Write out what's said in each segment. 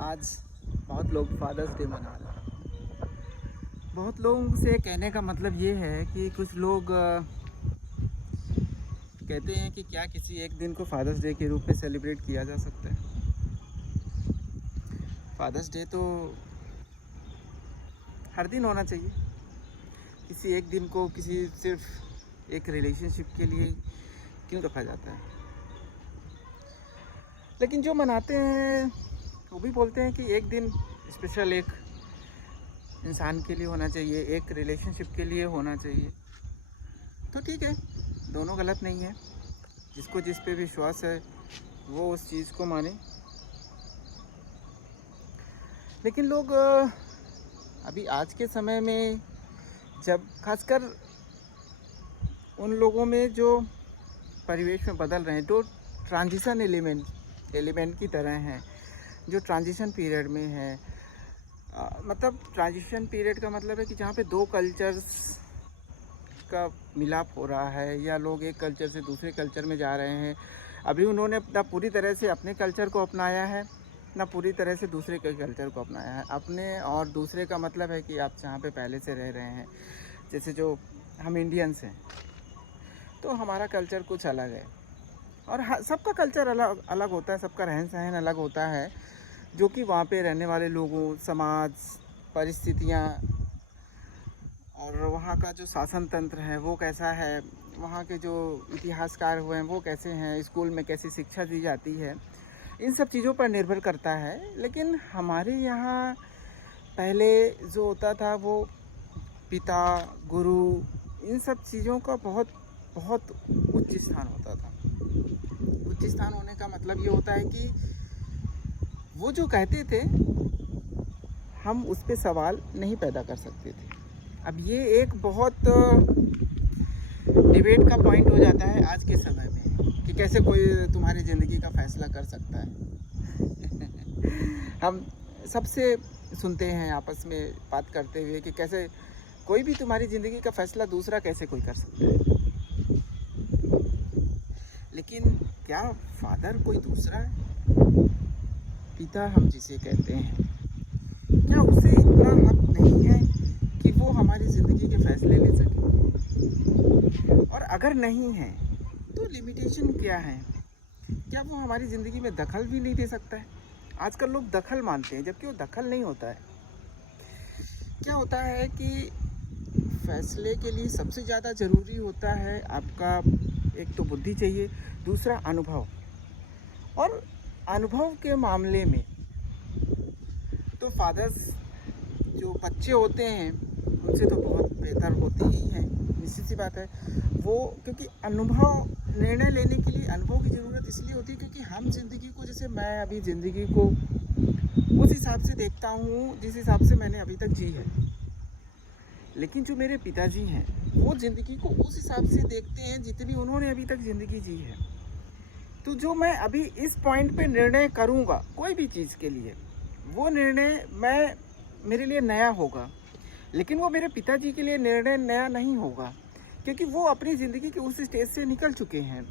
आज बहुत लोग फादर्स डे मना रहे हैं। बहुत लोगों से कहने का मतलब ये है कि कुछ लोग कहते हैं कि क्या किसी एक दिन को फादर्स डे के रूप में सेलिब्रेट किया जा सकता है। फादर्स डे तो हर दिन होना चाहिए। किसी एक दिन को किसी सिर्फ एक रिलेशनशिप के लिए क्यों रखा जाता है। लेकिन जो मनाते हैं वो भी बोलते हैं कि एक दिन स्पेशल एक इंसान के लिए होना चाहिए, एक रिलेशनशिप के लिए होना चाहिए। तो ठीक है, दोनों गलत नहीं है। जिसको जिस पे विश्वास है वो उस चीज़ को माने। लेकिन लोग अभी आज के समय में, जब खासकर उन लोगों में जो परिवेश में बदल रहे हैं, जो ट्रांजिशन एलिमेंट की तरह हैं, जो ट्रांजिशन पीरियड में है, मतलब ट्रांजिशन पीरियड का मतलब है कि जहाँ पे दो कल्चर्स का मिलाप हो रहा है या लोग एक कल्चर से दूसरे कल्चर में जा रहे हैं। अभी उन्होंने ना पूरी तरह से अपने कल्चर को अपनाया है, ना पूरी तरह से दूसरे के कल्चर को अपनाया है। अपने और दूसरे का मतलब है कि आप जहाँ पे पहले से रह रहे हैं, जैसे जो हम इंडियंस हैं तो हमारा कल्चर कुछ अलग है। और सबका कल्चर अलग अलग होता है, सबका रहन सहन अलग होता है, जो कि वहाँ पे रहने वाले लोगों, समाज, परिस्थितियाँ और वहाँ का जो शासन तंत्र है वो कैसा है, वहाँ के जो इतिहासकार हुए हैं वो कैसे हैं, स्कूल में कैसी शिक्षा दी जाती है, इन सब चीज़ों पर निर्भर करता है। लेकिन हमारे यहाँ पहले जो होता था वो पिता, गुरु, इन सब चीज़ों का बहुत बहुत उच्च स्थान होता था। उच्च स्थान होने का मतलब ये होता है कि वो जो कहते थे हम उस पर सवाल नहीं पैदा कर सकते थे। अब ये एक बहुत डिबेट का पॉइंट हो जाता है आज के समय में कि कैसे कोई तुम्हारी ज़िंदगी का फैसला कर सकता है। हम सबसे सुनते हैं आपस में बात करते हुए कि कैसे कोई भी तुम्हारी ज़िंदगी का फैसला दूसरा कैसे कोई कर सकता है। लेकिन क्या फादर कोई दूसरा है? पिता हम जिसे कहते हैं, क्या उसे इतना हक नहीं है कि वो हमारी ज़िंदगी के फैसले ले सके? और अगर नहीं है तो लिमिटेशन क्या है? क्या वो हमारी ज़िंदगी में दखल भी नहीं दे सकता है? आजकल लोग दखल मानते हैं, जबकि वो दखल नहीं होता है। क्या होता है कि फैसले के लिए सबसे ज़्यादा ज़रूरी होता है आपका एक तो बुद्धि चाहिए, दूसरा अनुभव। और अनुभव के मामले में तो फादर्स जो बच्चे होते हैं उनसे तो बहुत बेहतर होते ही हैं, निश्चित सी बात है वो। क्योंकि अनुभव, निर्णय लेने के लिए अनुभव की ज़रूरत इसलिए होती है क्योंकि हम ज़िंदगी को, जैसे मैं अभी ज़िंदगी को उस हिसाब से देखता हूँ जिस हिसाब से मैंने अभी तक जी है। लेकिन जो मेरे पिताजी हैं वो ज़िंदगी को उस हिसाब से देखते हैं जितनी उन्होंने अभी तक ज़िंदगी जी है। तो जो मैं अभी इस पॉइंट पे निर्णय करूँगा कोई भी चीज़ के लिए, वो निर्णय मेरे लिए नया होगा, लेकिन वो मेरे पिताजी के लिए निर्णय नया नहीं होगा, क्योंकि वो अपनी ज़िंदगी के उस स्टेज से निकल चुके हैं।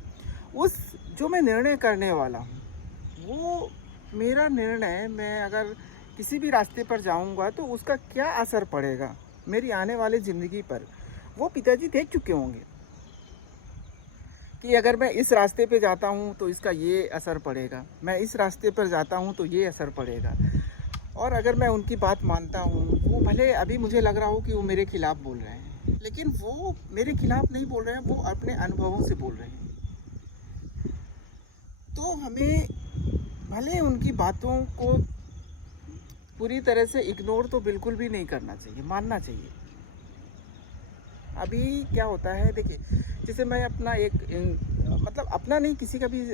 उस जो मैं निर्णय करने वाला हूँ वो मेरा निर्णय, मैं अगर किसी भी रास्ते पर जाऊँगा तो उसका क्या असर पड़ेगा मेरी आने वाली ज़िंदगी पर, वो पिताजी देख चुके होंगे कि अगर मैं इस रास्ते पे जाता हूँ तो इसका ये असर पड़ेगा, मैं इस रास्ते पर जाता हूँ तो ये असर पड़ेगा। और अगर मैं उनकी बात मानता हूँ, वो भले अभी मुझे लग रहा हो कि वो मेरे खिलाफ़ बोल रहे हैं, लेकिन वो मेरे खिलाफ़ नहीं बोल रहे हैं, वो अपने अनुभवों से बोल रहे हैं। तो हमें भले उनकी बातों को पूरी तरह से इग्नोर तो बिल्कुल भी नहीं करना चाहिए, मानना चाहिए। अभी क्या होता है, देखिए, जैसे मैं अपना मतलब अपना नहीं, किसी का भी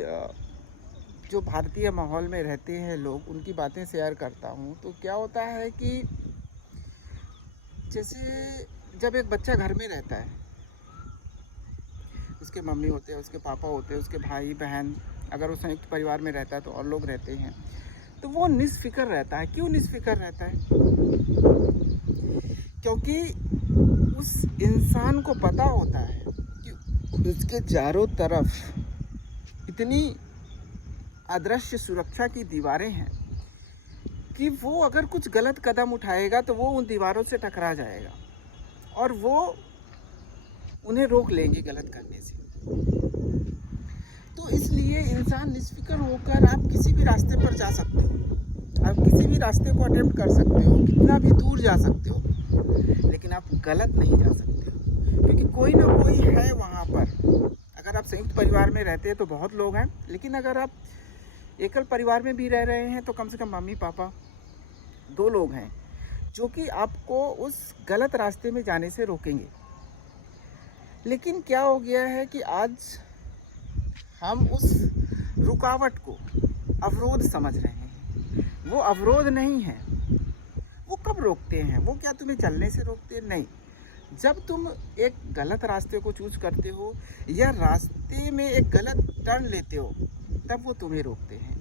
जो भारतीय माहौल में रहते हैं लोग, उनकी बातें शेयर करता हूँ। तो क्या होता है कि जैसे जब एक बच्चा घर में रहता है, उसके मम्मी होते हैं, उसके पापा होते हैं, उसके भाई बहन, अगर वो संयुक्त परिवार में रहता है तो और लोग रहते हैं, तो वो निस्फिक्र रहता है। क्यों निस्फिक्र रहता है? क्योंकि उस इंसान को पता होता है कि उसके चारों तरफ इतनी अदृश्य सुरक्षा की दीवारें हैं कि वो अगर कुछ गलत कदम उठाएगा तो वो उन दीवारों से टकरा जाएगा और वो उन्हें रोक लेंगे गलत करने से। तो इसलिए इंसान निष्फिक्र होकर आप किसी भी रास्ते पर जा सकते हो, आप किसी भी रास्ते को अटेम्प्ट कर सकते हो, कितना भी दूर जा सकते हो, लेकिन आप गलत नहीं जा सकते हो, क्योंकि कोई ना कोई है वहाँ पर। अगर आप संयुक्त परिवार में रहते हैं तो बहुत लोग हैं, लेकिन अगर आप एकल परिवार में भी रह रहे हैं तो कम से कम मम्मी पापा 2 लोग हैं जो कि आपको उस गलत रास्ते में जाने से रोकेंगे। लेकिन क्या हो गया है कि आज हम उस रुकावट को अवरोध समझ रहे हैं। वो अवरोध नहीं है। वो कब रोकते हैं? वो क्या तुम्हें चलने से रोकते हैं? नहीं। जब तुम एक गलत रास्ते को चूज करते हो या रास्ते में एक गलत टर्न लेते हो, तब वो तुम्हें रोकते हैं।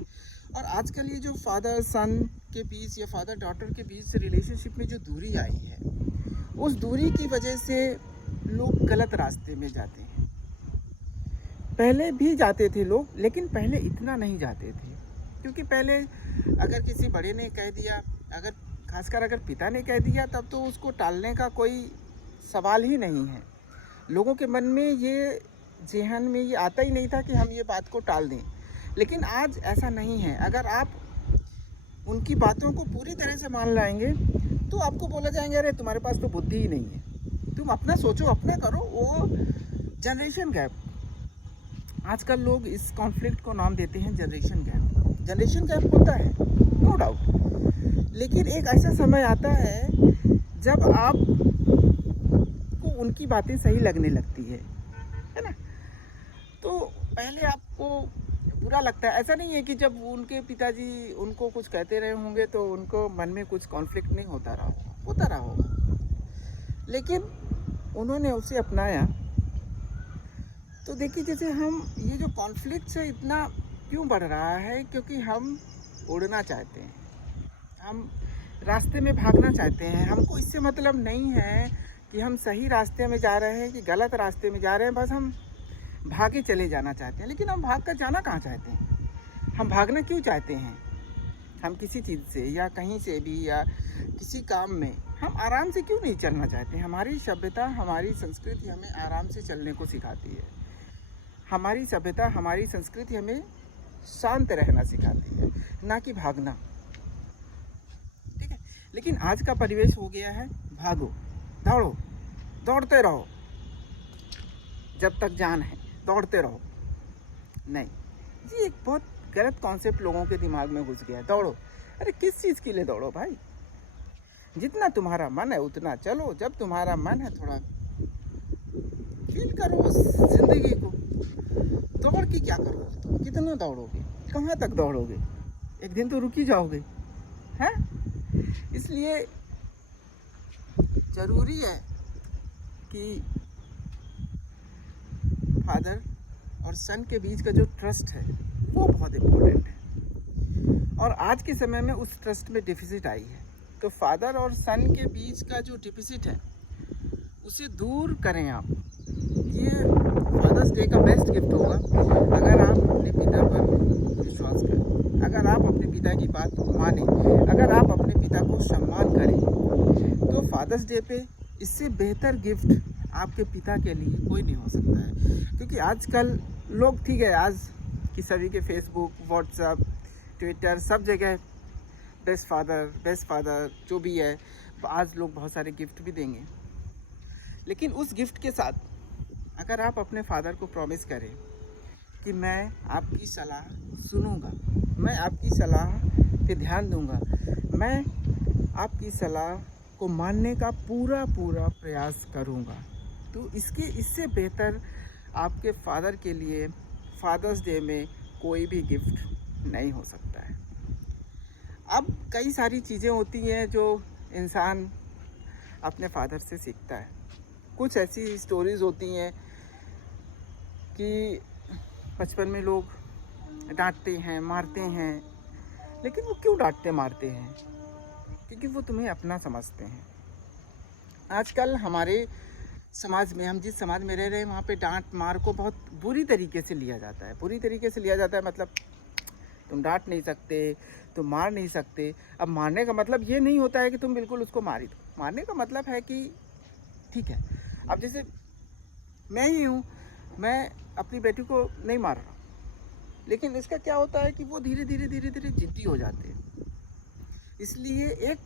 और आजकल ये जो फादर सन के बीच या फादर डॉटर के बीच रिलेशनशिप में जो दूरी आई है, उस दूरी की वजह से लोग गलत रास्ते में जाते हैं। पहले भी जाते थे लोग, लेकिन पहले इतना नहीं जाते थे, क्योंकि पहले अगर किसी बड़े ने कह दिया, अगर खासकर अगर पिता ने कह दिया, तब तो उसको टालने का कोई सवाल ही नहीं है। लोगों के मन में ये, ज़हन में ये आता ही नहीं था कि हम ये बात को टाल दें। लेकिन आज ऐसा नहीं है। अगर आप उनकी बातों को पूरी तरह से मान लाएंगे तो आपको बोला जाएंगे, अरे तुम्हारे पास तो बुद्धि ही नहीं है, तुम अपना सोचो, अपना करो। वो जनरेशन गैप, आजकल लोग इस कॉन्फ्लिक्ट को नाम देते हैं जनरेशन गैप। जनरेशन गैप होता है, नो डाउट, लेकिन एक ऐसा समय आता है जब आप को उनकी बातें सही लगने लगती है ना। तो पहले आपको बुरा लगता है। ऐसा नहीं है कि जब उनके पिताजी उनको कुछ कहते रहे होंगे तो उनको मन में कुछ कॉन्फ्लिक्ट नहीं होता रहा होगा, लेकिन उन्होंने उसे अपनाया। तो देखिए, जैसे हम ये जो कॉन्फ्लिक्ट है इतना क्यों बढ़ रहा है? क्योंकि हम उड़ना चाहते हैं, हम रास्ते में भागना चाहते हैं। हमको इससे मतलब नहीं है कि हम सही रास्ते में जा रहे हैं कि गलत रास्ते में जा रहे हैं, बस हम भागे चले जाना चाहते हैं। लेकिन हम भाग कर जाना कहाँ चाहते हैं? हम भागना क्यों चाहते हैं? हम किसी चीज़ से या कहीं से भी या किसी काम में हम आराम से क्यों नहीं चलना चाहते? हमारी सभ्यता, हमारी संस्कृति हमें आराम से चलने को सिखाती है। हमारी सभ्यता, हमारी संस्कृति हमें शांत रहना सिखाती है, ना कि भागना। ठीक है, लेकिन आज का परिवेश हो गया है भागो दौड़ो, दौड़ते रहो जब तक जान है, दौड़ते रहो। नहीं, ये एक बहुत गलत कॉन्सेप्ट लोगों के दिमाग में घुस गया है। दौड़ो, अरे किस चीज़ के लिए दौड़ो भाई? जितना तुम्हारा मन है उतना चलो। जब तुम्हारा मन है थोड़ा फील करो उस जिंदगी को। दौड़ के क्या करोगे तुम? कितना दौड़ोगे? कहाँ तक दौड़ोगे? एक दिन तो रुक ही जाओगे, हैं? इसलिए ज़रूरी है कि फादर और सन के बीच का जो ट्रस्ट है वो बहुत इम्पोर्टेंट है। और आज के समय में उस ट्रस्ट में डिफिसिट आई है। तो फादर और सन के बीच का जो डिफिसिट है उसे दूर करें आप। ये फादर्स डे का बेस्ट गिफ्ट होगा अगर आप अपने पिता पर विश्वास करें, अगर आप अपने पिता की बात मानें, अगर आप अपने पिता को सम्मान करें। तो फादर्स डे पे इससे बेहतर गिफ्ट आपके पिता के लिए कोई नहीं हो सकता है। क्योंकि आजकल लोग, ठीक है, आज की सभी के फेसबुक, व्हाट्सएप, ट्विटर, सब जगह बेस्ट फादर जो भी है, आज लोग बहुत सारे गिफ्ट भी देंगे। लेकिन उस गिफ्ट के साथ अगर आप अपने फादर को प्रॉमिस करें कि मैं आपकी सलाह सुनूंगा, मैं आपकी सलाह पे ध्यान दूंगा, मैं आपकी सलाह को मानने का पूरा प्रयास करूंगा, तो इससे बेहतर आपके फादर के लिए फादर्स डे में कोई भी गिफ्ट नहीं हो सकता है। अब कई सारी चीज़ें होती हैं जो इंसान अपने फादर से सीखता है। कुछ ऐसी स्टोरीज़ होती हैं कि बचपन में लोग डांटते हैं, मारते हैं, लेकिन वो क्यों डांटते मारते हैं? क्योंकि वो तुम्हें अपना समझते हैं। आजकल हमारे समाज में, हम जिस समाज में रह रहे हैं, वहाँ पे डांट मार को बहुत बुरी तरीके से लिया जाता है। बुरी तरीके से लिया जाता है मतलब तुम डांट नहीं सकते, तुम मार नहीं सकते। अब मारने का मतलब ये नहीं होता है कि तुम बिल्कुल उसको मार ही दो। मारने का मतलब है कि ठीक है, अब जैसे मैं ही हूँ, मैं अपनी बेटी को नहीं मार रहा, लेकिन इसका क्या होता है कि वो धीरे धीरे जिद्दी हो जाते हैं। इसलिए एक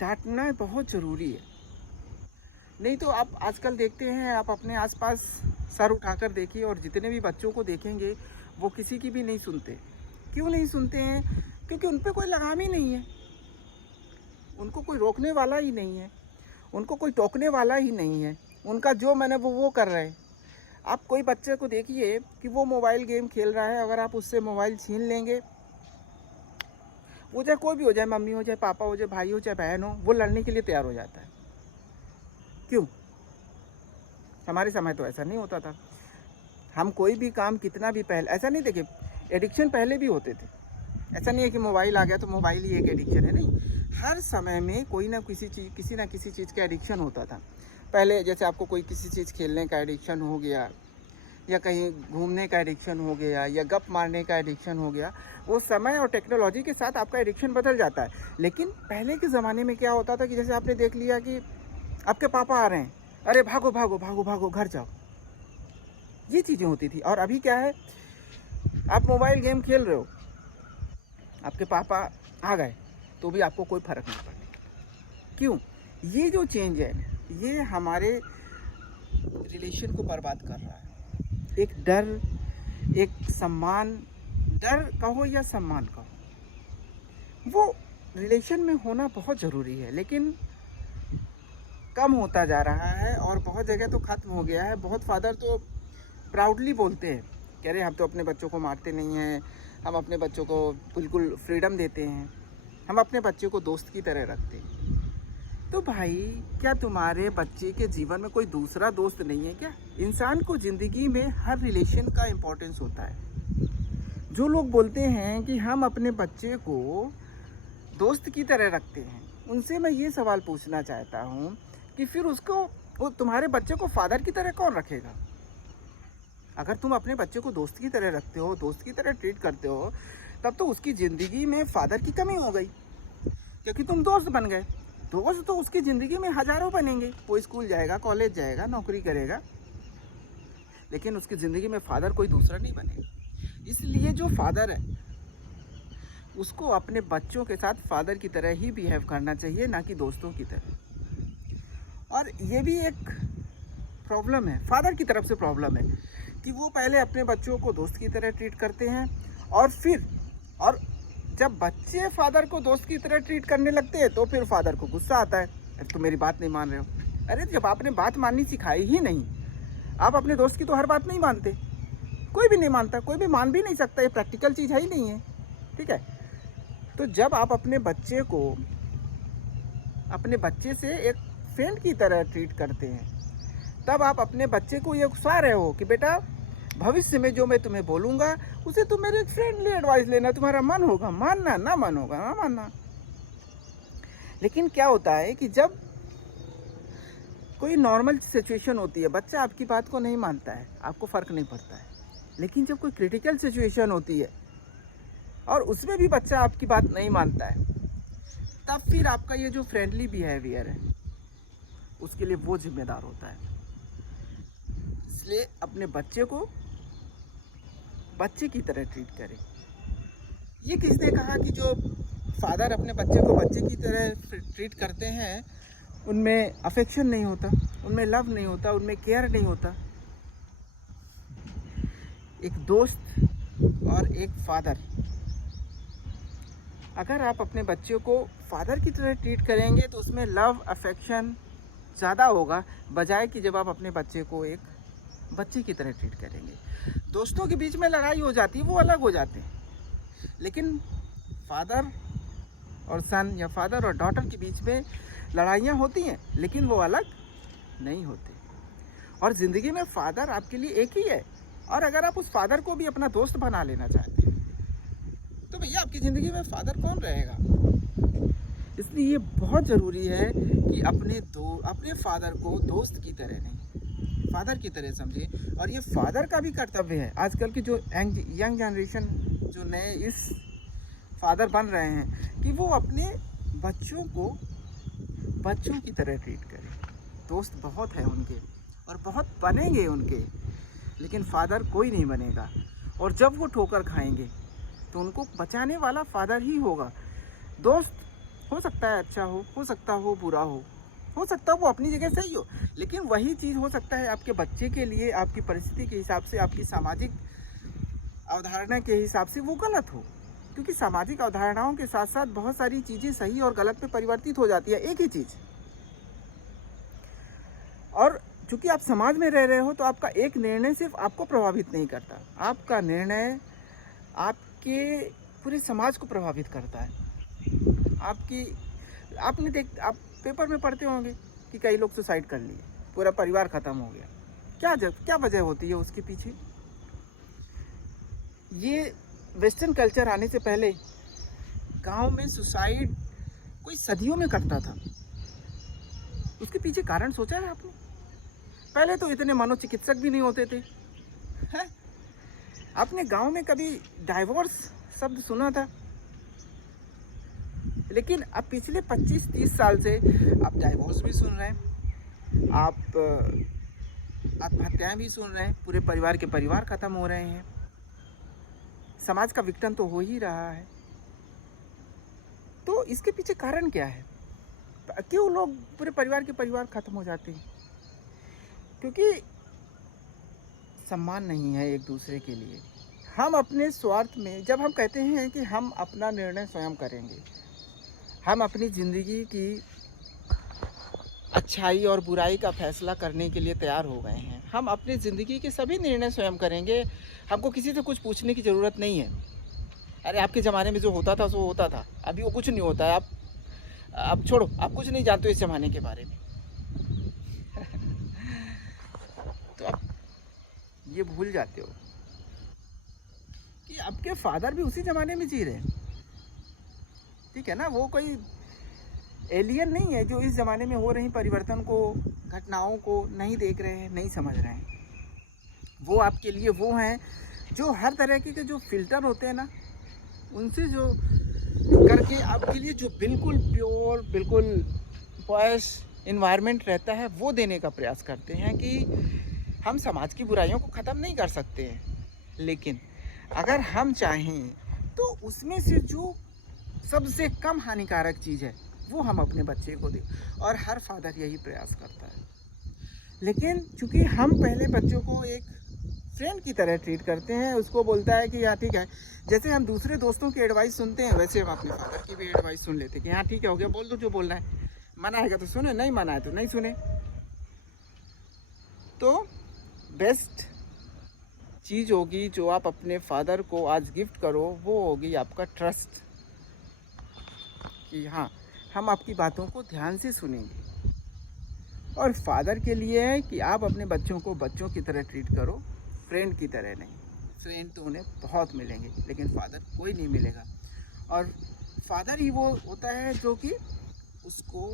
डांटना बहुत ज़रूरी है। नहीं तो आप आजकल देखते हैं, आप अपने आसपास सर उठाकर देखिए और जितने भी बच्चों को देखेंगे वो किसी की भी नहीं सुनते। क्यों नहीं सुनते हैं? क्योंकि उन पे कोई लगाम ही नहीं है, उनको कोई रोकने वाला ही नहीं है, उनको कोई टोकने वाला ही नहीं है। उनका जो मैंने वो कर रहे हैं। आप कोई बच्चे को देखिए कि वो मोबाइल गेम खेल रहा है, अगर आप उससे मोबाइल छीन लेंगे, वो चाहे कोई भी हो जाए, मम्मी हो, चाहे पापा हो, चाहे भाई हो, चाहे बहन हो, वो लड़ने के लिए तैयार हो जाता है। क्यों? हमारे समय तो ऐसा नहीं होता था। हम कोई भी काम कितना भी पहले, ऐसा नहीं, देखिए एडिक्शन पहले भी होते थे। ऐसा नहीं है कि मोबाइल आ गया तो मोबाइल ही एक एडिक्शन है, नहीं। हर समय में कोई ना किसी चीज़ का एडिक्शन होता था। पहले जैसे आपको कोई किसी चीज़ खेलने का एडिक्शन हो गया, या कहीं घूमने का एडिक्शन हो गया, या गप मारने का एडिक्शन हो गया, वो समय और टेक्नोलॉजी के साथ आपका एडिक्शन बदल जाता है। लेकिन पहले के ज़माने में क्या होता था कि जैसे आपने देख लिया कि आपके पापा आ रहे हैं, अरे भागो भागो भागो भागो घर जाओ, ये चीज़ें होती थी। और अभी क्या है, आप मोबाइल गेम खेल रहे हो, आपके पापा आ गए तो भी आपको कोई फ़र्क नहीं पड़ेगा। क्यों? ये जो चेंज है, ये हमारे रिलेशन को बर्बाद कर रहा है। एक डर, एक सम्मान, डर कहो या सम्मान कहो, वो रिलेशन में होना बहुत ज़रूरी है, लेकिन कम होता जा रहा है और बहुत जगह तो ख़त्म हो गया है। बहुत फादर तो प्राउडली बोलते हैं, कह रहे हम तो अपने बच्चों को मारते नहीं हैं, हम अपने बच्चों को बिल्कुल फ्रीडम देते हैं, हम अपने बच्चे को दोस्त की तरह रखते हैं। तो भाई, क्या तुम्हारे बच्चे के जीवन में कोई दूसरा दोस्त नहीं है क्या? इंसान को ज़िंदगी में हर रिलेशन का इम्पोर्टेंस होता है। जो लोग बोलते हैं कि हम अपने बच्चे को दोस्त की तरह रखते हैं, उनसे मैं ये सवाल पूछना चाहता हूँ कि फिर वो तुम्हारे बच्चे को फादर की तरह कौन रखेगा? अगर तुम अपने बच्चे को दोस्त की तरह रखते हो, दोस्त की तरह ट्रीट करते हो, तब तो उसकी ज़िंदगी में फादर की कमी हो गई, क्योंकि तुम दोस्त बन गए। दोस्त तो उसकी ज़िंदगी में हज़ारों बनेंगे। वो स्कूल जाएगा, कॉलेज जाएगा, नौकरी करेगा, लेकिन उसकी ज़िंदगी में फादर कोई दूसरा नहीं बनेगा। इसलिए जो फादर है उसको अपने बच्चों के साथ फादर की तरह ही बिहेव करना चाहिए, ना कि दोस्तों की तरह। और ये भी एक प्रॉब्लम है, फादर की तरफ से प्रॉब्लम है कि वो पहले अपने बच्चों को दोस्त की तरह ट्रीट करते हैं, और जब बच्चे फादर को दोस्त की तरह ट्रीट करने लगते हैं तो फिर फादर को गुस्सा आता है, अरे तुम मेरी बात नहीं मान रहे हो। अरे जब आपने बात माननी सिखाई ही नहीं, आप अपने दोस्त की तो हर बात नहीं मानते, कोई भी नहीं मानता, कोई भी मान भी नहीं सकता, ये प्रैक्टिकल चीज़ है ही नहीं है, ठीक है। तो जब आप अपने बच्चे को अपने बच्चे से एक फ्रेंड की तरह ट्रीट करते हैं, तब आप अपने बच्चे को ये उकसा रहे हो कि बेटा भविष्य में जो मैं तुम्हें बोलूँगा उसे तुम मेरे एक फ्रेंडली एडवाइस लेना, तुम्हारा मन होगा मानना, ना मन होगा ना मानना। लेकिन क्या होता है कि जब कोई नॉर्मल सिचुएशन होती है, बच्चा आपकी बात को नहीं मानता है, आपको फ़र्क नहीं पड़ता है। लेकिन जब कोई क्रिटिकल सिचुएशन होती है और उसमें भी बच्चा आपकी बात नहीं मानता है, तब फिर आपका ये जो फ्रेंडली बिहेवियर है उसके लिए वो जिम्मेदार होता है। इसलिए अपने बच्चे को बच्चे की तरह ट्रीट करें। ये किसने कहा कि जो फादर अपने बच्चे को बच्चे की तरह ट्रीट करते हैं उनमें अफेक्शन नहीं होता, उनमें लव नहीं होता, उनमें केयर नहीं होता? एक दोस्त और एक फादर, अगर आप अपने बच्चे को फादर की तरह ट्रीट करेंगे तो उसमें लव अफेक्शन ज़्यादा होगा, बजाय कि जब आप अपने बच्चे को एक बच्चे की तरह ट्रीट करेंगे। दोस्तों के बीच में लड़ाई हो जाती है, वो अलग हो जाते हैं, लेकिन फादर और सन या फादर और डॉटर के बीच में लड़ाइयाँ होती हैं, लेकिन वो अलग नहीं होते। और ज़िंदगी में फादर आपके लिए एक ही है, और अगर आप उस फादर को भी अपना दोस्त बना लेना चाहते हैं तो भैया आपकी ज़िंदगी में फादर कौन रहेगा? इसलिए ये बहुत ज़रूरी है कि अपने फादर को दोस्त की तरह नहीं, फादर की तरह समझिए। और ये फादर का भी कर्तव्य है। आजकल की जो यंग जनरेशन जो नए इस फादर बन रहे हैं कि वो अपने बच्चों को बच्चों की तरह ट्रीट करें। दोस्त बहुत है उनके और बहुत बनेंगे उनके, लेकिन फादर कोई नहीं बनेगा। और जब वो ठोकर खाएंगे तो उनको बचाने वाला फादर ही होगा। दोस्त हो सकता है अच्छा हो सकता हो बुरा हो सकता है वो अपनी जगह सही हो, लेकिन वही चीज़ हो सकता है आपके बच्चे के लिए, आपकी परिस्थिति के हिसाब से, आपकी सामाजिक अवधारणा के हिसाब से वो गलत हो। क्योंकि सामाजिक अवधारणाओं के साथ साथ बहुत सारी चीज़ें सही और गलत में परिवर्तित हो जाती है एक ही चीज़। और चूँकि आप समाज में रह रहे हो तो आपका एक निर्णय सिर्फ आपको प्रभावित नहीं करता, आपका निर्णय आपके पूरे समाज को प्रभावित करता है। आप पेपर में पढ़ते होंगे कि कई लोग सुसाइड कर लिए, पूरा परिवार ख़त्म हो गया। क्या वजह होती है उसके पीछे? ये वेस्टर्न कल्चर आने से पहले गांव में सुसाइड कोई सदियों में करता था। उसके पीछे कारण सोचा है आपने? पहले तो इतने मनोचिकित्सक भी नहीं होते थे, हैं? आपने गांव में कभी डाइवोर्स शब्द सुना था? लेकिन अब पिछले 25-30 साल से आप डाइवोर्स भी सुन रहे हैं, आप आत्महत्याएं भी सुन रहे हैं, पूरे परिवार के परिवार ख़त्म हो रहे हैं। समाज का विघटन तो हो ही रहा है। तो इसके पीछे कारण क्या है? क्यों लोग पूरे परिवार के परिवार ख़त्म हो जाते हैं? क्योंकि सम्मान नहीं है एक दूसरे के लिए। हम अपने स्वार्थ में, जब हम कहते हैं कि हम अपना निर्णय स्वयं करेंगे, हम अपनी ज़िंदगी की अच्छाई और बुराई का फैसला करने के लिए तैयार हो गए हैं। हम अपनी ज़िंदगी के सभी निर्णय स्वयं करेंगे, हमको किसी से कुछ पूछने की ज़रूरत नहीं है। अरे आपके ज़माने में जो होता था सो होता था, अभी वो कुछ नहीं होता है। आप छोड़ो, आप कुछ नहीं जानते हो इस ज़माने के बारे में। तो आप ये भूल जाते हो कि आपके फादर भी उसी ज़माने में जी रहे हैं, ठीक है ना? वो कोई एलियन नहीं है जो इस ज़माने में हो रही परिवर्तन को, घटनाओं को नहीं देख रहे हैं, नहीं समझ रहे हैं। वो आपके लिए वो हैं जो हर तरह के जो फिल्टर होते हैं ना, उनसे जो करके आपके लिए जो बिल्कुल प्योर, बिल्कुल पॉइस इन्वायरमेंट रहता है वो देने का प्रयास करते हैं। कि हम समाज की बुराइयों को ख़त्म नहीं कर सकते हैं, लेकिन अगर हम चाहें तो उसमें से जो सबसे कम हानिकारक चीज़ है वो हम अपने बच्चे को दें। और हर फादर यही प्रयास करता है। लेकिन चूँकि हम पहले बच्चों को एक फ्रेंड की तरह ट्रीट करते हैं, उसको बोलता है कि हाँ ठीक है, जैसे हम दूसरे दोस्तों की एडवाइस सुनते हैं वैसे हम अपने फादर की भी एडवाइस सुन लेते हैं कि हाँ ठीक है, हो गया, बोल दो जो बोलना है, मना है तो सुने, नहीं मना है तो नहीं सुने। तो बेस्ट चीज़ होगी जो आप अपने फादर को आज गिफ्ट करो, वो होगी आपका ट्रस्ट, कि हाँ हम आपकी बातों को ध्यान से सुनेंगे। और फादर के लिए है कि आप अपने बच्चों को बच्चों की तरह ट्रीट करो, फ्रेंड की तरह नहीं। फ्रेंड तो उन्हें बहुत मिलेंगे, लेकिन फादर कोई नहीं मिलेगा। और फादर ही वो होता है जो कि उसको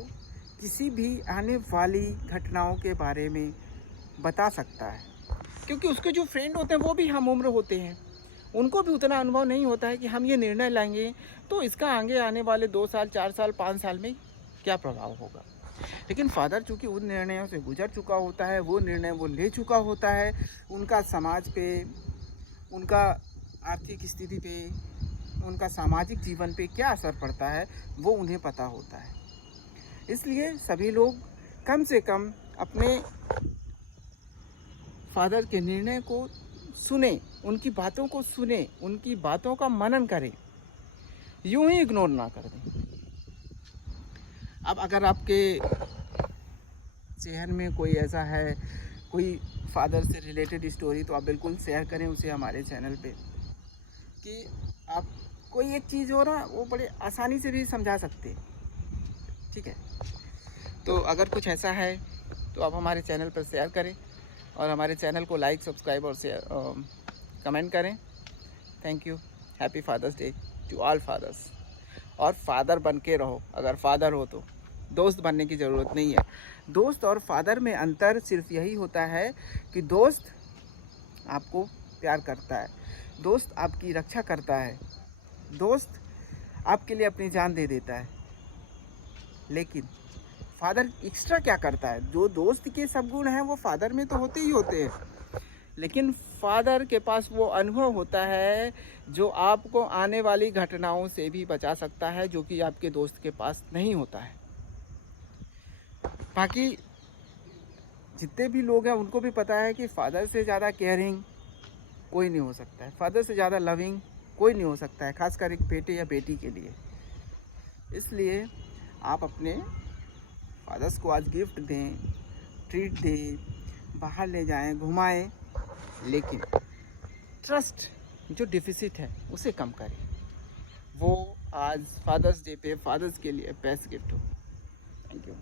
किसी भी आने वाली घटनाओं के बारे में बता सकता है। क्योंकि उसके जो फ्रेंड होते हैं वो भी हम उम्र होते हैं, उनको भी उतना अनुभव नहीं होता है कि हम ये निर्णय लेंगे तो इसका आगे आने वाले 2 साल, 4 साल, 5 साल में क्या प्रभाव होगा। लेकिन फादर चूँकि उन निर्णयों से गुजर चुका होता है, वो निर्णय वो ले चुका होता है, उनका समाज पे, उनका आर्थिक स्थिति पे, उनका सामाजिक जीवन पे क्या असर पड़ता है वो उन्हें पता होता है। इसलिए सभी लोग कम से कम अपने फादर के निर्णय को सुने, उनकी बातों को सुने, उनकी बातों का मनन करें, यूं ही इग्नोर ना कर दें। अब अगर आपके शहर में कोई ऐसा है, कोई फादर से रिलेटेड स्टोरी, तो आप बिल्कुल शेयर करें उसे हमारे चैनल पे, कि आप कोई एक चीज़ हो रहा वो बड़े आसानी से भी समझा सकते हैं, ठीक है? तो अगर कुछ ऐसा है तो आप हमारे चैनल पर शेयर करें और हमारे चैनल को लाइक, सब्सक्राइब और शेयर कमेंट करें। Thank you. Happy father's day to all fathers. और फादर बन के रहो, अगर फादर हो तो। दोस्त बनने की ज़रूरत नहीं है। दोस्त और फादर में अंतर सिर्फ यही होता है कि दोस्त आपको प्यार करता है, दोस्त आपकी रक्षा करता है, दोस्त आपके लिए अपनी जान दे देता है, लेकिन फादर एक्स्ट्रा क्या करता है? जो दोस्त के सब गुण हैं वो फादर में तो होते ही होते हैं, लेकिन फादर के पास वो अनुभव होता है जो आपको आने वाली घटनाओं से भी बचा सकता है, जो कि आपके दोस्त के पास नहीं होता है। बाकी जितने भी लोग हैं उनको भी पता है कि फादर से ज़्यादा केयरिंग कोई नहीं हो सकता है, फादर से ज़्यादा लविंग कोई नहीं हो सकता है, खासकर एक बेटे या बेटी के लिए। इसलिए आप अपने फादर्स को आज गिफ्ट दें, ट्रीट दें, बाहर ले जाएं, घुमाएं, लेकिन ट्रस्ट जो डिफिसिट है उसे कम करें। वो आज फादर्स डे पे फादर्स के लिए बेस्ट गिफ्ट हो। Thank you.